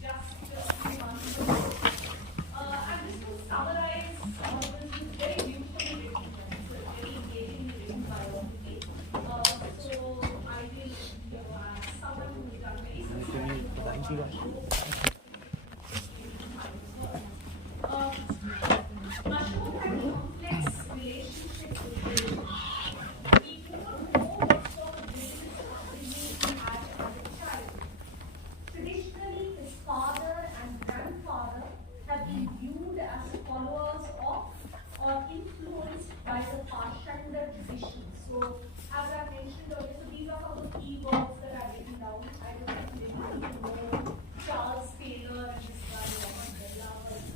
just a few months ago. And this will summarize this is very beautifully written, so it's very engagingly written biography. So I will someone who has done very successfully. Ashok had a complex relationship with religion. We do not know what sort of religious upbringing he had as a child. Traditionally, his father and grandfather have been viewed as followers of or influenced by the Pashanda tradition. So, as I mentioned earlier, so these are some of the key words that I've written down. I don't necessarily need to know Charles Taylor and this guy, Robert Bella,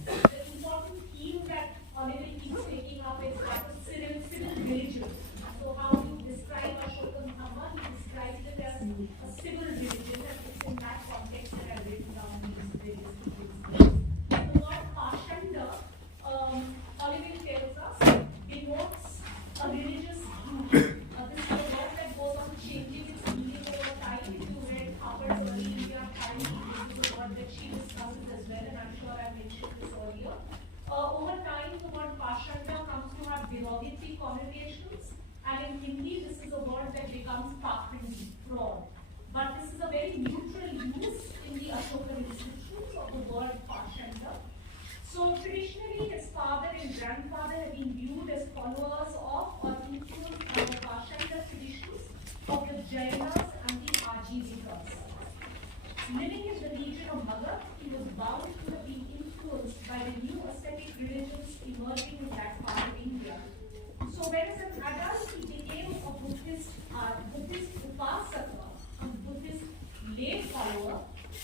but the important theme that Oliver keeps taking up is that of civil religion. So, how do you describe Ashoka Muhammad? He describes it as a civil religion, and it's in that context that I've written down these various things. The word Pashanda, Oliver tells us, denotes a religious group. This is a word that goes on changing its meaning over time. If you read Harper's Early India Academy, this is a word that she discusses as well, and I'm sure I mentioned this earlier. Over time, the word Pashanda comes to have derogatory connotations, and in Hindi, this is a word that becomes pakhandi, fraud. But this is a very neutral use in the Ashokan institutions of the word Pashanda. So traditionally, his father and grandfather have been viewed as followers of or influenced by the Pashanda traditions of the Jainas and the Ajivikas. Living in the region of Magad, he was bound to have been influenced by the new ascetic religions emerging in that part of India. So whereas an adult, he became a Buddhist upasaka, a Buddhist lay follower,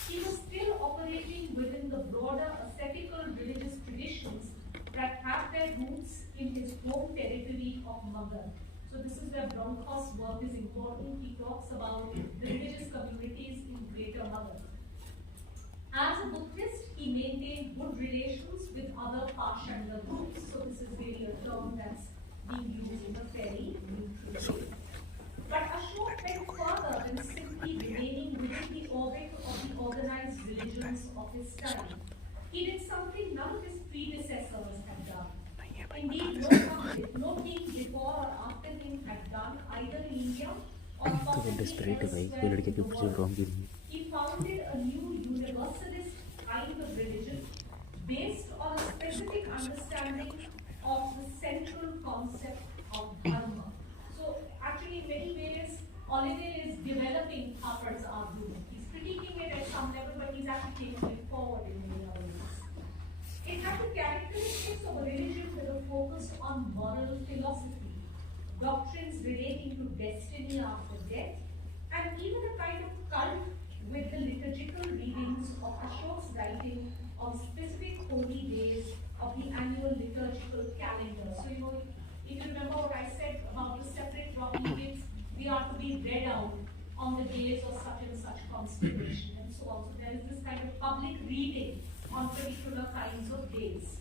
he was still operating within the broader ascetical religious traditions that have their roots in his home territory of Magad. So this is where Bronkhorst's work is important. He talks about the religious communities in Greater Magad. As a Buddhist, he maintained good relations with other Pashanda groups. So this is really a term that's being used in a very neutral way. But Ashok went further than simply remaining within the orbit of the organized religions of his time. He did something none of his predecessors had done. Indeed, no king before or after him had done either in India or possibly elsewhere in the world. He founded a new universalist kind of religion based on a specific understanding of the central concept of dharma. So, actually, in many ways, Oliver is developing Harper's argument. He's critiquing it at some level, but he's actually taking it forward in many other ways. It had the characteristics of a religion with a focus on moral philosophy, doctrines relating to destiny after death, and even a kind of cult with the liturgical readings of Ashok's writing on specific holy days of the annual liturgical calendar. So, if you remember what I said about the separate rocky gifts, they are to be read out on the days of such and such constellation, and so on. So there is this kind of public reading on particular kinds of days.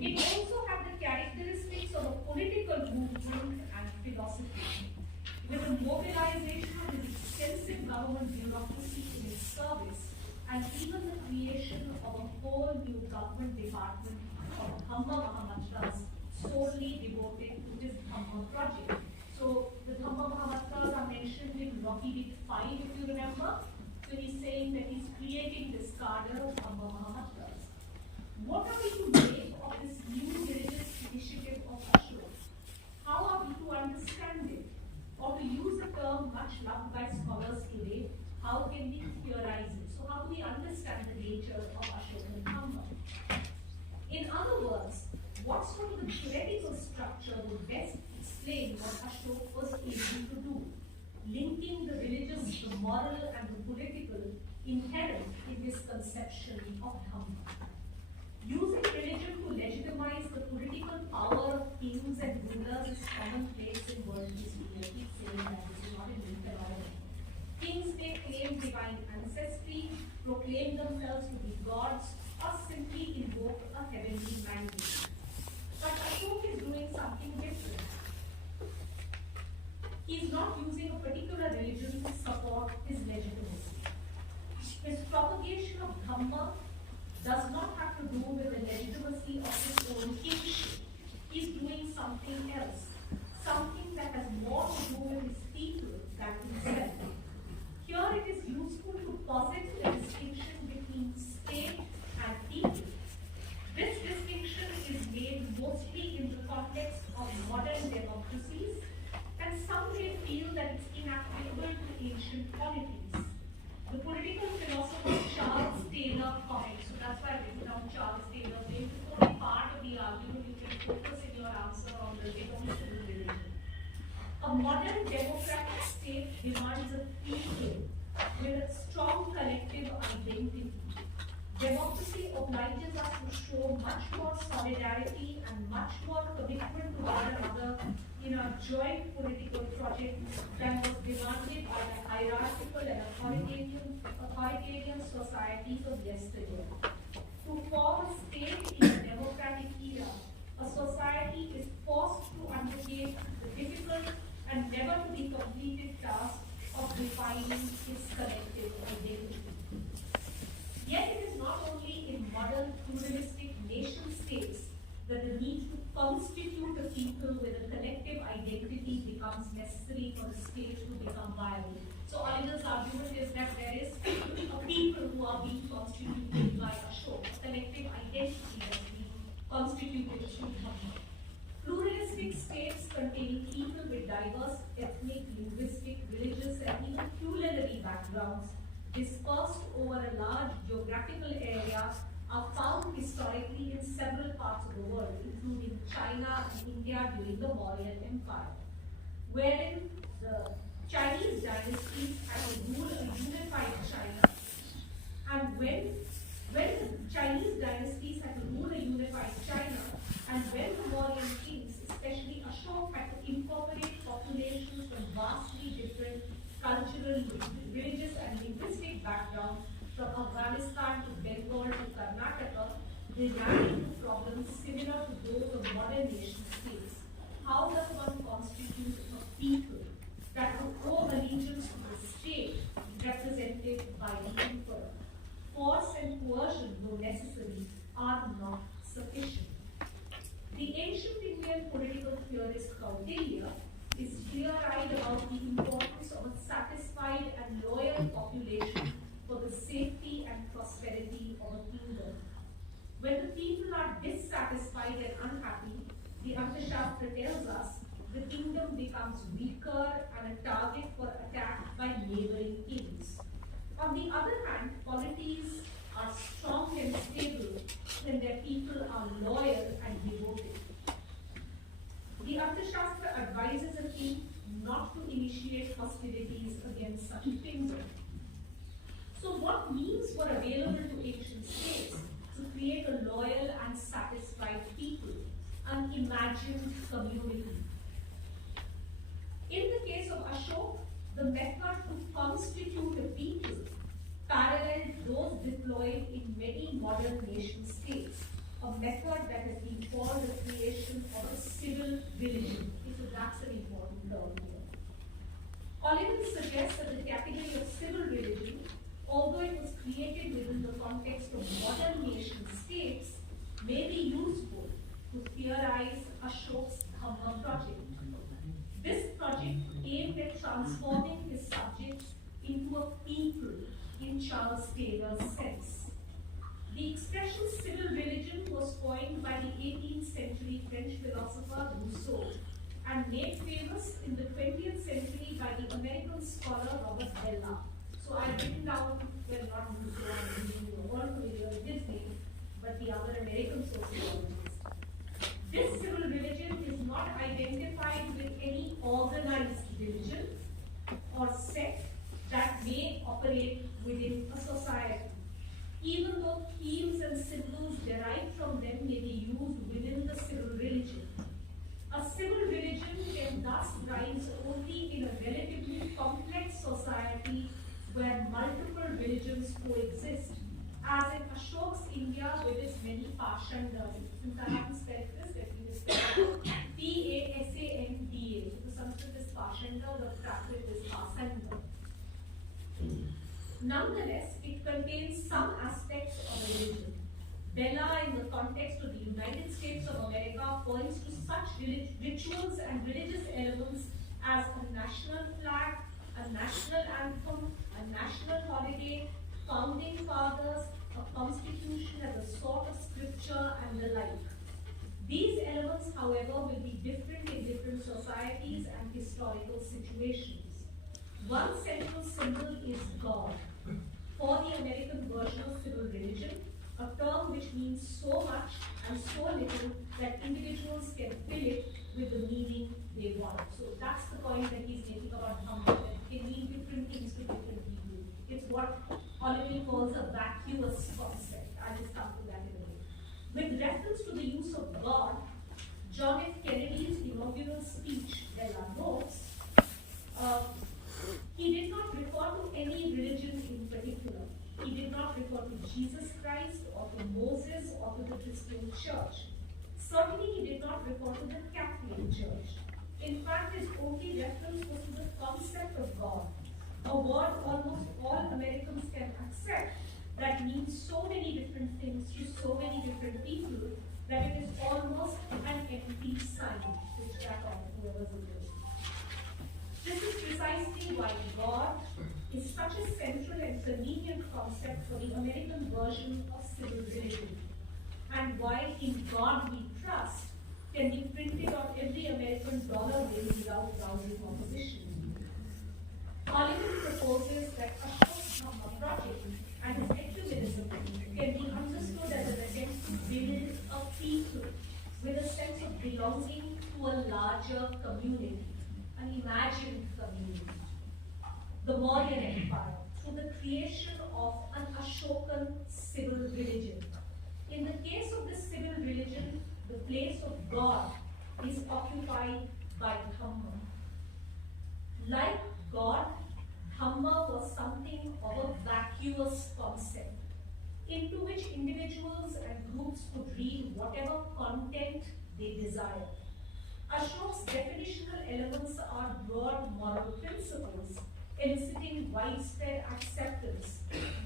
It also had the characteristics of a political movement and philosophy, with the mobilization of an extensive government bureaucracy in its service, and even the creation of a whole new government department of Dhamma Mahamatras solely devoted to his Dhamma project. So the Dhamma Mahamatras are mentioned in Rocky Beat 5, if you remember. So he's saying that he's creating this cadre of Dhamma Mahamatras. What are we to make of this new religious initiative of Ashok? How are we to understand it? Or to use a term much loved by scholars today, how can we theorize it? So how do we understand the nature of Ashokan Dhamma? In other words, what sort of a theoretical structure would best explain what Ashok was able to do, linking the religious, the moral, and the political inherent in his conception of Dhamma? Using religion to legitimize the political power of kings and rulers is commonplace in world history. I keep saying that this is not a new phenomenon. Kings may claim divine ancestry, proclaim themselves to be gods, or simply invoke a heavenly mandate. But Ashok is doing something different. He is not using a particular religion to support his legitimacy. His propagation of Dhamma does not have to do with the legitimacy of his own kingship. He's doing something else, something that has more to do with his people than himself. Here it is useful to posit the distinction between state and people. This distinction is made mostly in the context of modern democracies, and some may feel that it's inapplicable to ancient polities. The political philosopher Charles Taylor comments, so that's why I've written down Charles Taylor, maybe before the part of the argument you can focus in your answer on the civil religion. A modern democratic state demands a people with a strong collective identity. Democracy obliges us to show much more solidarity and much more commitment to one another in our joint political project than was demanded by the hierarchical and authoritarian societies of yesterday. To form a state in a democratic era, a society is forced to undertake the difficult and never to be completed task of defining its collective identity. Yet it is not only in modern pluralistic nation states that the need to constitute a people with a collective identity becomes necessary for the state to become viable. So Oliver's argument is that there is a people who are being constituted by Ashok, a collective identity that's being constituted through Dhamma. Pluralistic states containing people with diverse ethnic, linguistic, religious, and even culinary backgrounds dispersed over a large geographical area are found historically in several parts of the world, including China and India during the Mauryan Empire, wherein the Chinese dynasties had to rule a unified China. And when the Chinese dynasties had to rule a unified China, and when the Mauryan kings, especially Ashok, had to incorporate populations from vastly different cultural, religious, and linguistic backgrounds from Afghanistan to Bengal to Karnataka, they ran into problems similar to those of modern nation states. How does one constitute a people that would owe allegiance to the state represented by the emperor? Force and coercion, though necessary, are not sufficient. The ancient Indian political theorist Kautilya is clear-eyed about the importance of a satisfied and loyal population for the safety and prosperity of a kingdom. When the people are dissatisfied and unhappy, the Arthashastra tells us the kingdom becomes weaker and a target for attack by neighboring kings. On the other hand, polities are strong and stable when their people are loyal and devoted. The Arthashastra advises a king not to initiate hostilities against such a kingdom. So what means were available to ancient states to create a loyal and satisfied people, an imagined community? In the case of Ashok, the method to constitute a people paralleled those deployed in many modern nation states, a method that has been called the creation of a civil religion. So that's an important term here. Oliver suggests that the category of civil religion, although it was created within the context of modern nation states, may be useful to theorize Ashok's Dhamma project. This project aimed at transforming his subjects into a people in Charles Taylor's sense. The expression civil religion was coined by the 18th century French philosopher Rousseau and made famous in the 20th century by the American scholar Robert Bellah. So I've written down, well, not Rousseau, I'm using the word familiar with his name, but the other American sociologists. This civil religion is not identified with any organized religion or sect that may operate within a society, even though themes and symbols derived from them may be used within the civil religion. A civil religion can thus rise only in a relatively complex society where multiple religions coexist, as in Ashok's India with its many pashandas. Since I haven't spelled this, let me just spell it. P-A-S-A-N-D-A. So the Sanskrit is pashanda, the Prakrit is pasanda. Nonetheless, it contains some aspects of a religion. Bella, in the context of the United States of America, points to such rituals and religious elements as a national flag, a national anthem, a national holiday, founding fathers, a constitution as a sort of scripture, and the like. These elements, however, will be different in different societies and historical situations. One central symbol is God. For the American version of civil religion, a term which means so much and so little that individuals can fill it with the meaning they want. So that's the point that he's making about Dhamma, that it can mean different things to different people. It's what Oliver calls a vacuous concept. I'll just come to that in a minute. With reference to the use of God, John F. Kennedy's inaugural speech, Bella notes, he did not refer to any religion in particular. He did not refer to Jesus Christ or to Moses or to the Christian Church. Certainly, he did not refer to the Catholic Church. In fact, his only reference was to the concept of God, a word almost all Americans can accept that means so many different things to so many different people that it is almost an empty sign, which that of whoever's it is. This is precisely why God is such a central and convenient concept for the American version of civil religion, and why In God We Trust can be printed on every American dollar bill without rousing opposition. Parliament proposes that Ashok's Dhamma project and his ecumenism can be understood as an attempt to build a people with a sense of belonging to a larger community, an imagined community. The Mauryan Empire, through the creation of an Ashokan civil religion. In the case of this civil religion, the place of God is occupied by Dhamma. Like God, Dhamma was something of a vacuous concept, into which individuals and groups could read whatever content they desired. Ashok's definitional elements are broad moral principles, eliciting widespread acceptance.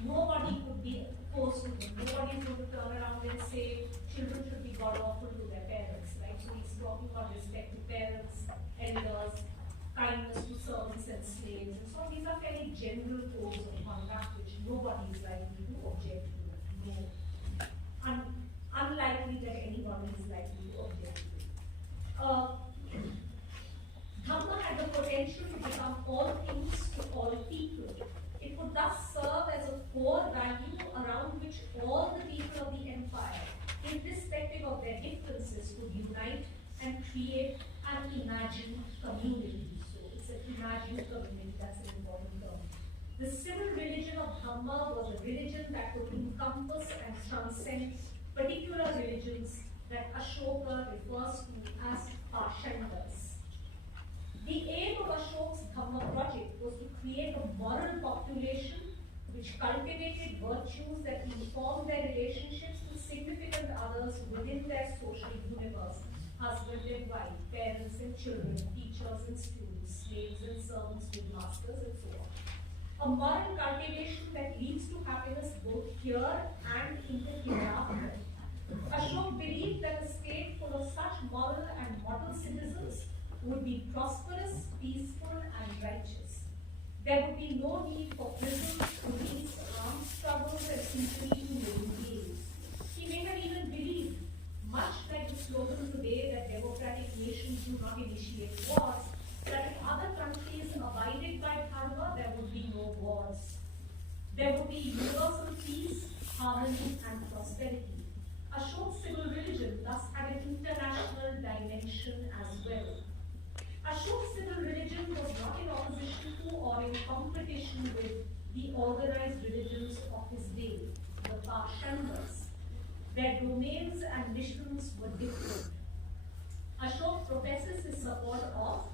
Nobody could be opposed to them. Nobody is going to turn around and say children should be god awful to their parents, right? So he's talking about respect to parents, elders, kindness to servants and slaves, and so these are fairly general codes of conduct which nobody is likely to object to. No. Unlikely that anybody is likely to object to. Dhamma had the potential to become all things to all people. It would thus serve as a core value around which all the people of the empire, irrespective of their differences, could unite and create an imagined community. So it's an imagined community, that's an important term. The civil religion of Dhamma was a religion that could encompass and transcend particular religions that Ashoka refers to as Pashandas. The aim of Ashok's Dhamma project was to create a moral population which cultivated virtues that informed their relationships with significant others within their social universe, husband and wife, parents and children, teachers and students, slaves and servants with masters, and so on. A moral cultivation that leads to happiness both here and in the hereafter. Ashok believed that a state full of such moral and model citizens would be prosperous, peaceful, and righteous. There would be no need for prisons, police, armed struggles, and injury to living beings. He may have even believed, much like the slogan today that democratic nations do not initiate wars, that if other countries abided by Dharma, there would be no wars. There would be universal peace, harmony, and prosperity. Ashok's civil religion thus had an international dimension as well. Ashok's civil religion was not in opposition to or in competition with the organized religions of his day, the Pashandas. Their domains and missions were different. Ashok professes his support of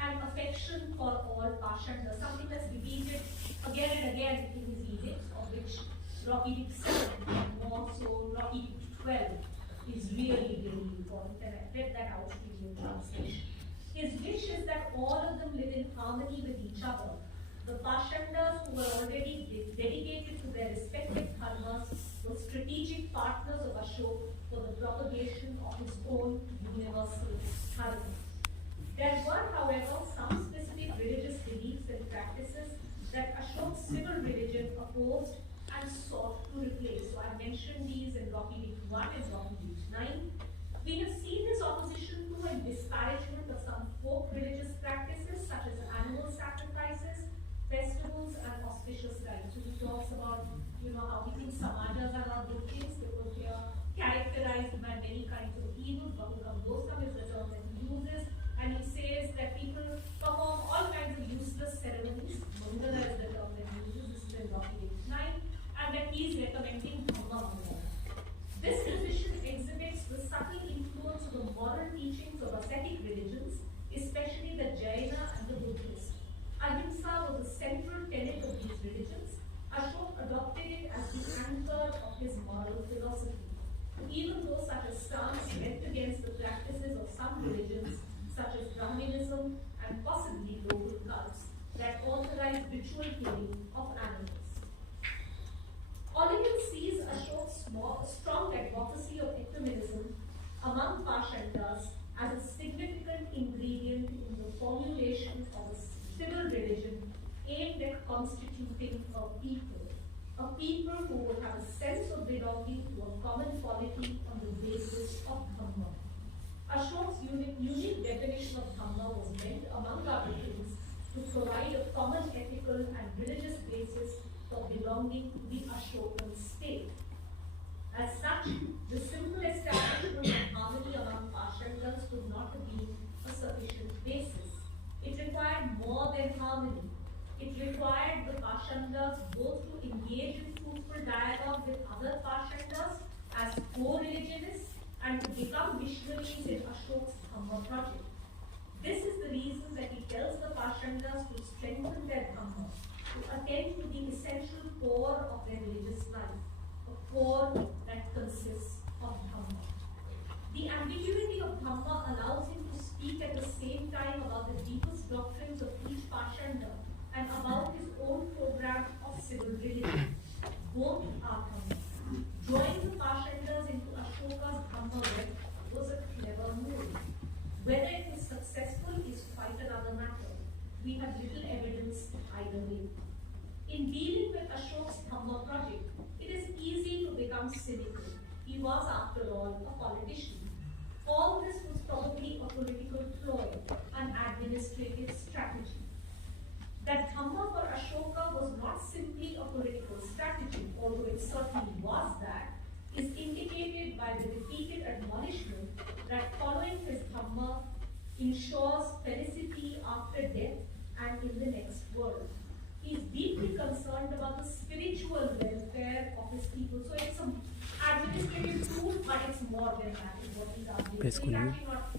and affection for all Pashandas, something that's repeated again and again in his edicts, of which Rocky Dick 7, and more so Rocky Dick 12 is really, really important, and I read that out in your translation. His wish is that all of them live in harmony with each other, The Pashandas, who were already dedicated to their respective dharmas, were strategic partners of Ashoka for the propagation of his own universal dharma. There were, however, some specific religious beliefs and practices that Ashoka's civil religion opposed and sought to replace. So I mentioned these in document 1 and document 9. We have seen his opposition to and disparagement of some folk religious practices such as animal sacrifices, festivals, and auspicious rites. So he talks about, how he thinks samajas are not good things because they are characterized by many kinds of evil. Bahukam Dostam is the term that he uses. And he says that people perform all kinds of useless ceremonies. Mangala is the term that he uses. This is in document 9. And that he is recommending Dhamma Mangala. This position exhibits the subtle influence of the moral teachings of ascetic religions, especially the Jaina and the Buddhist. Ahimsa was a central tenet of these religions. Ashoka adopted it as the anchor of his moral philosophy. Even though such a stance went against the practices of some religions, such as Brahmanism and possibly local cults that authorize ritual killing of animals. Oliver sees Ashoka's strong advocacy of ecumenism among Pashandas as a significant ingredient in the formulation of a civil religion aimed at constituting a people who would have a sense of belonging to a common polity on the basis of Dhamma. Ashoka's unique definition of Dhamma was meant, among other things, to provide a common ethical and religious basis for belonging to the Ashokan state. As such, the simple establishment of harmony among Pashandas could not have been a sufficient basis. It required more than harmony. It required the Pashandas both to engage in fruitful dialogue with other Pashandas as co-religionists and to become missionaries in Ashoka's Dhamma project. This is the reason that he tells the Pashandas to strengthen their Dhamma, to attend to the essential core of their religious life, a core that consists of Dhamma. The ambiguity of Dhamma allows him to speak at the same time about the deepest doctrines of each Pashanda and about his own program of civil religion. Both are Dhamma. Drawing the Pashandas into Ashoka's Dhamma web was a clever move. Whether it was successful is quite another matter. We have little evidence either way. In dealing with Ashoka's Dhamma project, it is easy to become cynical. He was, after all, a politician. All this was probably a political ploy, an administrative strategy. That Dhamma for Ashoka was not simply a political strategy, although it certainly was that, is indicated by the repeated admonishment that following his Dhamma ensures felicity after death and in the next world. He is deeply concerned about the spiritual welfare of his people. So it's an administrative tool, but it's more than that, is what he's arguing. So he's actually not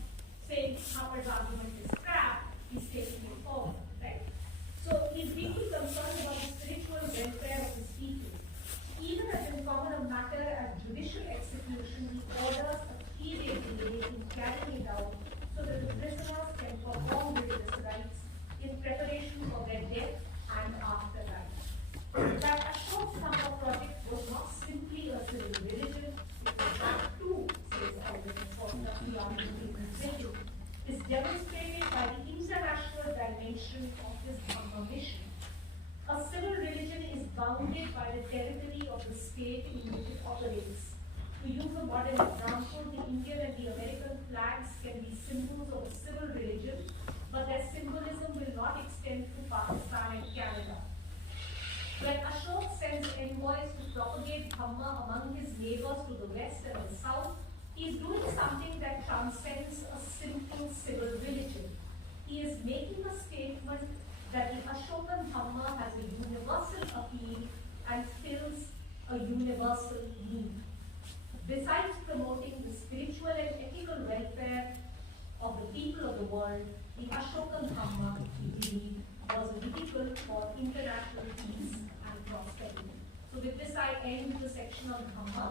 saying Harper's argument is crap, he's taking it forward, right? So he's deeply concerned about the spiritual welfare of his people. Even as in common a matter as judicial execution, he orders a 3-day delay in carrying it out so that the prisoners can perform religious rites in preparation for their death and afterlife. That Ashoka's Dhamma project was not simply a civil religion, it was that too, says Albert, is demonstrated by the international dimension of his Dhamma mission. A civil religion is bounded by the territory of the state in which it operates. To use a modern example, the Indian and the American flags can be symbols of a civil religion, but their symbolism will not extend to Pakistan and Canada. When Ashoka sends envoys to propagate Dhamma among his neighbors to the west and the south, he is doing something that transcends a simple civil religion. He is making a statement that the Ashokan Dhamma has a universal appeal and fills a universal need. Besides promoting the spiritual and ethical welfare of the people of the world, the Ashokan Dhamma, we believe, was a vehicle for international peace and prosperity. So with this, I end the section on Dhamma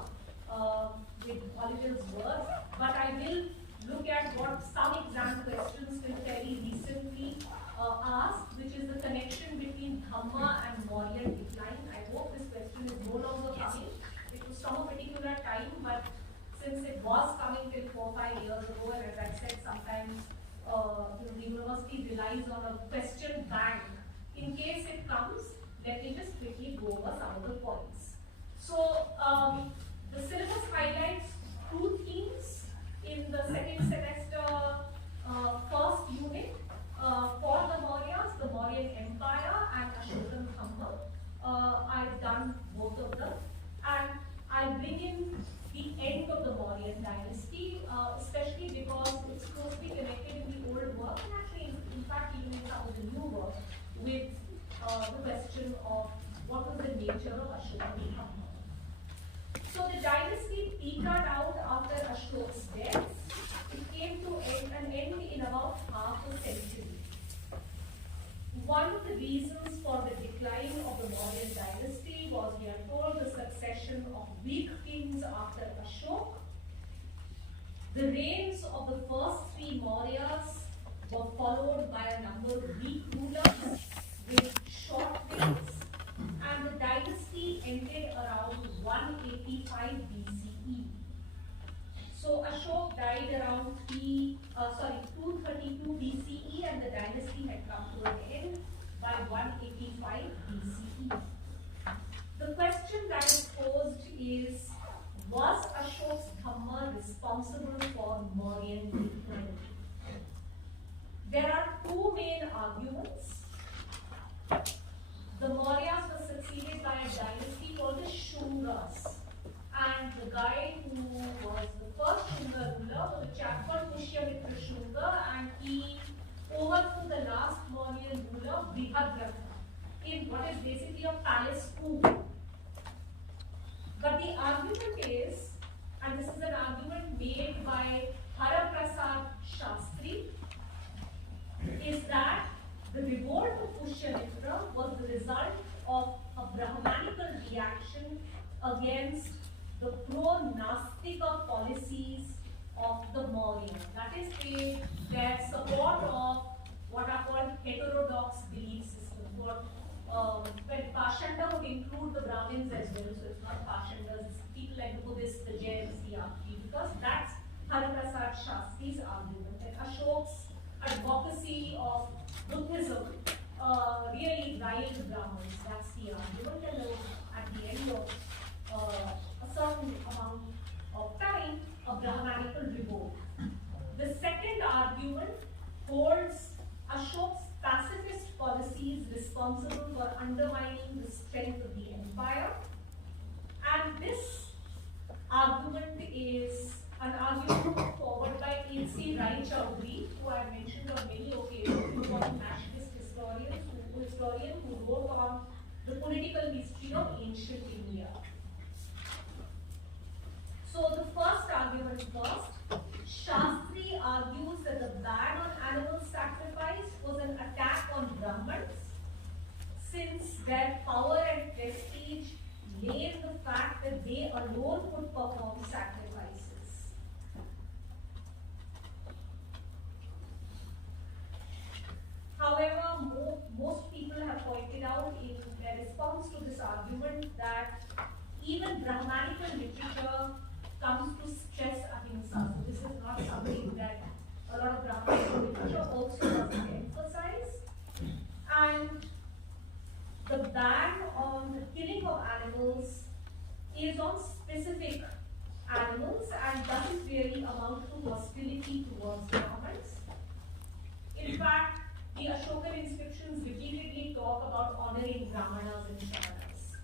with Oliver's words, but I will look at what some exam questions will fairly recently asked, which is the connection between Dhamma Dhamma and Mauryan decline? I hope this question is no longer coming. It was from a particular time, but since it was coming till 4-5 years ago, and as I said, sometimes the university relies on a question bank. In case it comes, let me just quickly go over some of the points. So, the syllabus highlights 2 themes in the second semester first unit for the Mauryas, the Mauryan Empire and Ashokan Dhamma. I've done both of them, and I'll bring in the end of the Mauryan dynasty, especially because it's closely connected in the old work, and actually, in fact, even in some of the new work, with the question of what was the nature of Ashokan Dhamma. So the dynasty petered out after Ashok's death. It came to an end in about half a century. One of the reasons for the decline of the Mauryan dynasty was, we are told, the succession of weak kings after Ashok. The reigns of the first 3 Mauryas were followed by a number of weak rulers with short reigns, and the dynasty ended around 185 BCE. So Ashok died around 232 BCE, and the dynasty had come to an end by 185 BCE. The question that is posed is, was Ashok's Dhamma responsible for Mauryan decline? There are 2 main arguments. The Mauryas were succeeded by a dynasty called the Shungas, and the guy who was the first Shunga ruler was a chap called Pushyamitra Shunga, and he overthrew the last Mauryan ruler, Brihadratha, in what is basically a palace coup. But the argument is, and this is an argument made by Haraprasad Shastri, is that the revolt of Pushyamitra was the result of a Brahmanical reaction against the pro-Nastika policies of the Mauryas. That is, their support of what are called heterodox belief systems. When Pashanda would include the Brahmins as well, so it's not Pashandas, it's people like the Buddhists, the Jains, the Yakshi, because that's Hariprasad Shastri's argument, that Ashok's advocacy of Buddhism really riled Brahmins. That's the argument, and at the end of a certain amount of time, a Brahmanical revolt. The second argument holds Ashok's pacifist policies responsible for undermining the strength of the empire, and this argument is an argument put forward by A.C. Rai Chaudhary, who I mentioned on many occasions, who was a nationalist historian who wrote on the political history of ancient India. So the first argument first, Shastri argues that the ban on animal sacrifice was an attack on Brahmins, since their power and prestige lay in the fact that they alone could perform sacrifices. However, most people have pointed out in their response to this argument that even Brahmanical literature comes to stress ahimsa. So this is not something that a lot of Brahmanical literature also doesn't emphasize. And the ban on the killing of animals is on specific animals and doesn't really amount to hostility towards Brahmins. In fact, the Ashokan inscriptions repeatedly talk about honoring Brahmanas and Shamanas.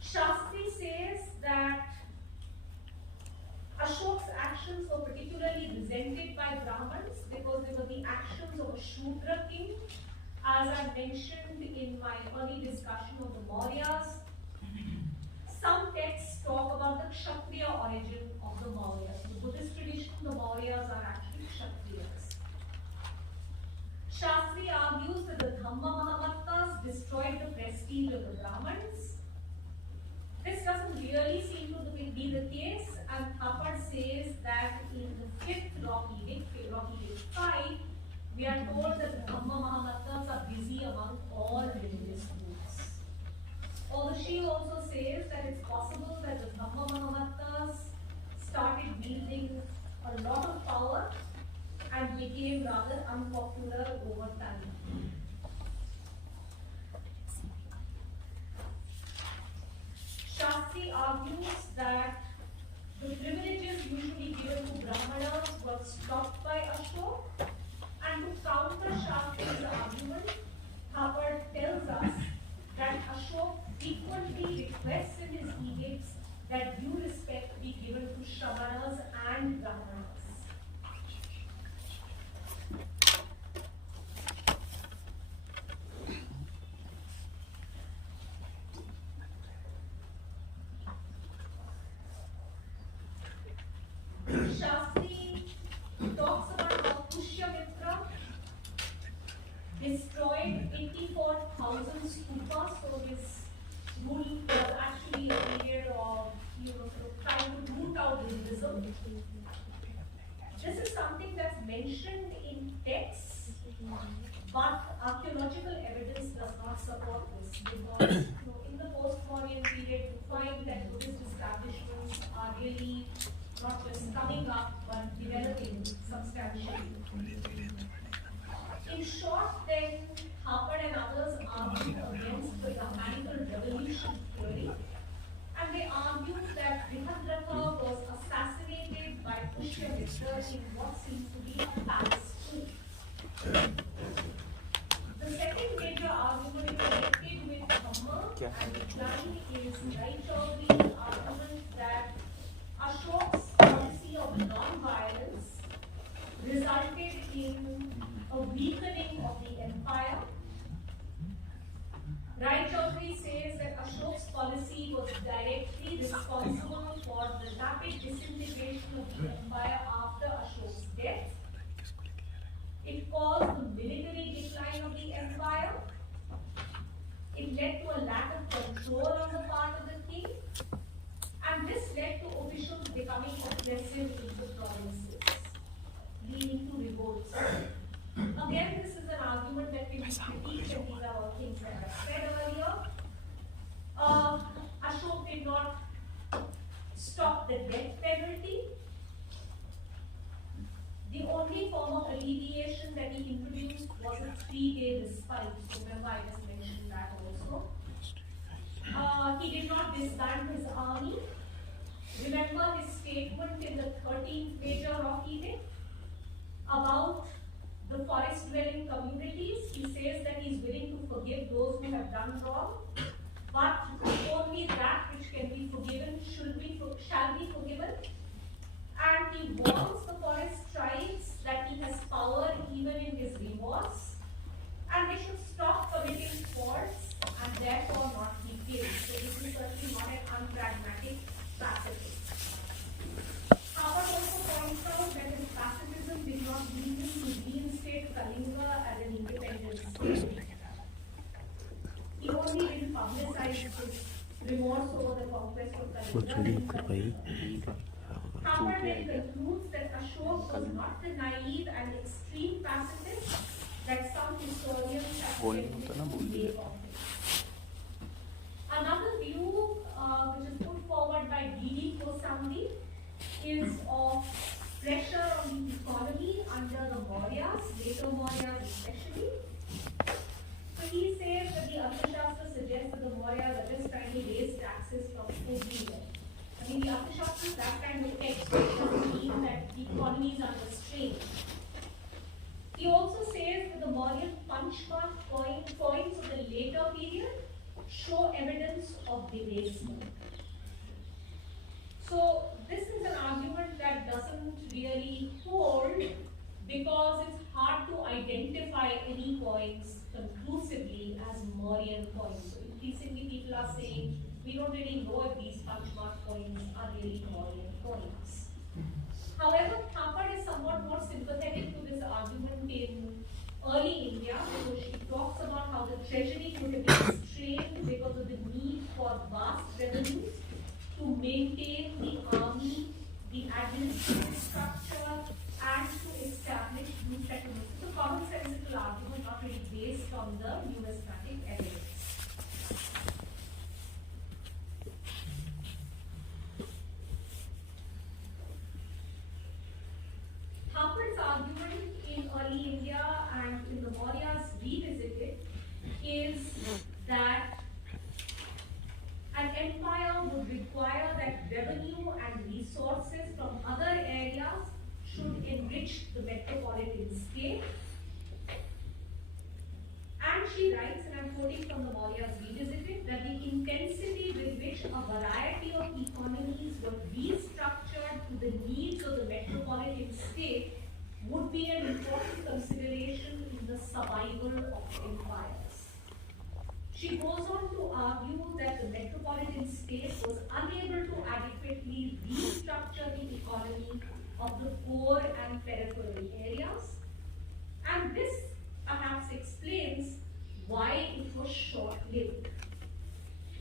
Shastri says that Ashok's actions were particularly resented by Brahmins because they were the actions of a Shudra king. As I mentioned in my early discussion of the Mauryas, some texts talk about the Kshatriya origin of the Mauryas. In the Buddhist tradition, the Mauryas are actually Kshatriyas. Shastri argues that the Dhamma Mahamattas destroyed the prestige of the Brahmins. This doesn't really seem to be the case, and Thapar says that in the 5th Rock Edict 5, we are told that the Dhamma Mahamattas are busy among all religious groups. Although she also says that it's possible that the Dhamma Mahamattas started wielding a lot of power and became rather unpopular over time. Shastri argues that the privileges usually given to Brahmanas were stopped by Ashok, and to counter Shastri's argument, Thapar tells us that Ashok frequently requests in his edicts that due respect be given to Shramanas and Brahmanas. Shastri talks about how Pushyamitra destroyed 84,000 stupas, so his rule was actually a period of, sort of trying to root out Hinduism. This is something that's mentioned in texts, but archaeological evidence does not support this, because in the post-Mauryan period you find that Buddhist establishments are really not just coming up but developing substantially. In short, then, Thapar and others argued against the Brahmanical revolution theory, and they argued that Brihadratha was assassinated by Pushyamitra in what seems to be a palace coup. The second major argument connected with Dhamma and Vijnani is Raichaudhuri's argument that Ashok's policy of non-violence resulted in a weakening of the empire. Raichaudhuri says that Ashok's policy was directly responsible for the rapid disintegration of the empire after Ashok's death. It caused the military decline of the empire. It led to a lack of control on the part of the king. And this led to officials becoming oppressive in the provinces, leading to revolts. Again, this is an argument that can be critiqued, and these are all things that I said earlier. Ashok did not stop the death penalty. The only form of alleviation that he introduced was a 3-day respite. Remember, I just mentioned that also. He did not disband his army. Remember his statement in the 13th major rock edict about the forest-dwelling communities. He says that he is willing to forgive those who have done wrong, but only that which can be forgiven shall be forgiven. And he warns the forest tribes that he has power even in his remorse, and they should stop committing faults and therefore not be killed. So this is certainly not an unpragmatic pacifist. Thapar also points out that his pacifism did not lead him to reinstate Kalinga as an independent state. He only didn't publicize his remorse over the conquest of Kalinga. Thapar then concludes that Ashok was not the naive and extreme pacifist that some historians have tended to make of him. Another view, which is put forward by D.D. Kosambi, is of pressure on the economy under the Mauryas, later Mauryas especially. So he says that the Arthashastra suggests that the Mauryas are just trying to raise taxes from everywhere. I mean, the Arthashastra, that kind of text doesn't mean that the economy is under strain. He also says that the Mauryan punchmark coins of the later period show evidence of debasement. So this is an argument that doesn't really hold because it's hard to identify any coins conclusively as Mauryan coins. So increasingly people are saying we don't really know if these punchmark coins are really Mauryan coins. However, Thapar is somewhat more sympathetic to this argument in early India, because she talks about how the treasury could have been strained because of the need for vast revenues to maintain the army, the administrative structure, and to establish new settlements. It's a commonsensical argument, not really based on the numismatic evidence. which the metropolitan state, and she writes, and I'm quoting from the Mauryas Revisited, that the intensity with which a variety of economies were restructured to the needs of the metropolitan state would be an important consideration in the survival of empires. She goes on to argue that the metropolitan state was unable to adequately restructure the economy of the core and peripheral areas, and this perhaps explains why it was short-lived.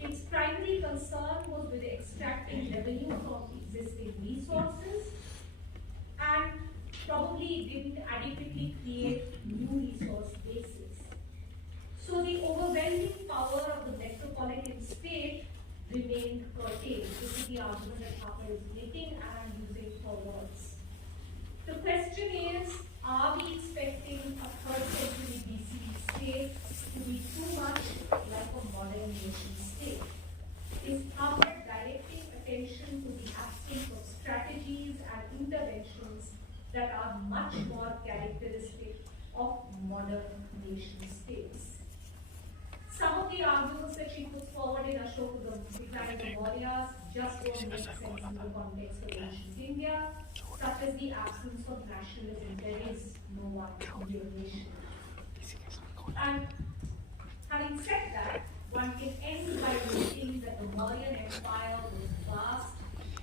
Its primary concern was with extracting revenue from existing resources, and probably didn't adequately create new resource bases. So the overwhelming power of the metropolitan state remained curtailed. This is the argument that Harper is making, and I'm using her words. The question is, are we expecting a 3rd century BCE state to be too much like a modern nation state? Is Harper directing attention to the absence of strategies and interventions that are much more characteristic of modern nation states? Some of the arguments that she puts forward in Ashoka, the decline of the Mauryas, just don't make sense in the context of ancient India, such as the absence of nationalism. There is no one real nation. And having said that, one can end by noting that the Mauryan Empire was vast,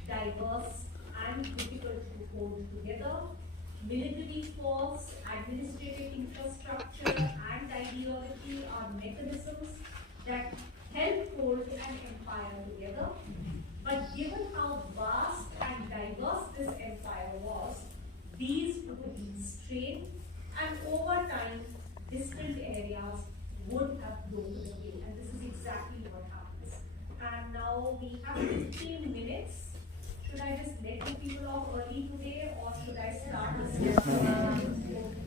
diverse, and difficult to hold together. Military force, administrative infrastructure, and ideology are mechanisms that help hold an empire together. But given how vast and diverse this empire was, these would be strained, and over time, distant areas would have broken away. And this is exactly what happens. And now we have 15 minutes. Should I just let the people off early today, or should I start this?